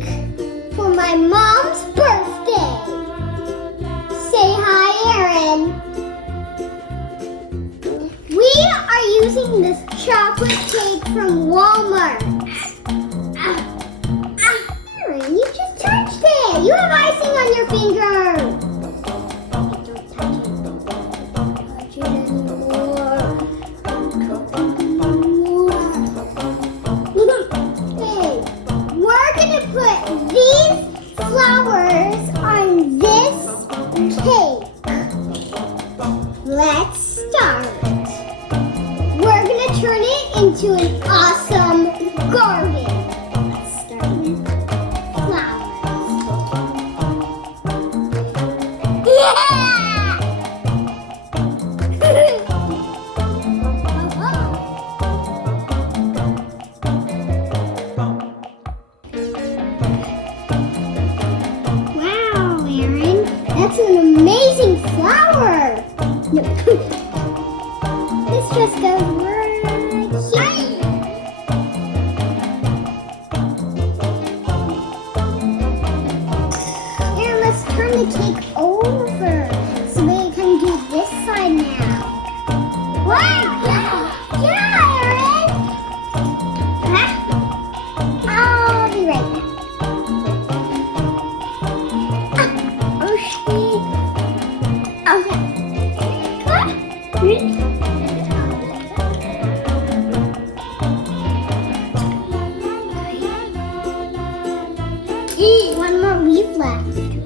cake for my mom's birthday. Say hi, Aaron. We are using this chocolate cake from Walmart. Aaron, you just touched it. You have icing on your finger. Don't touch it. Touch it anymore. Okay, we're gonna put these flowers on this cake. Let's start. We're gonna turn it into an awesome garden. Let's start with flowers. Yeah! Wow, Aaron, that's an amazing flower. No. This just goes right here. And let's turn the cake over so we can do this side now. Wow! Yeah, Aaron! I'll be right back. Okay. One more leaf left.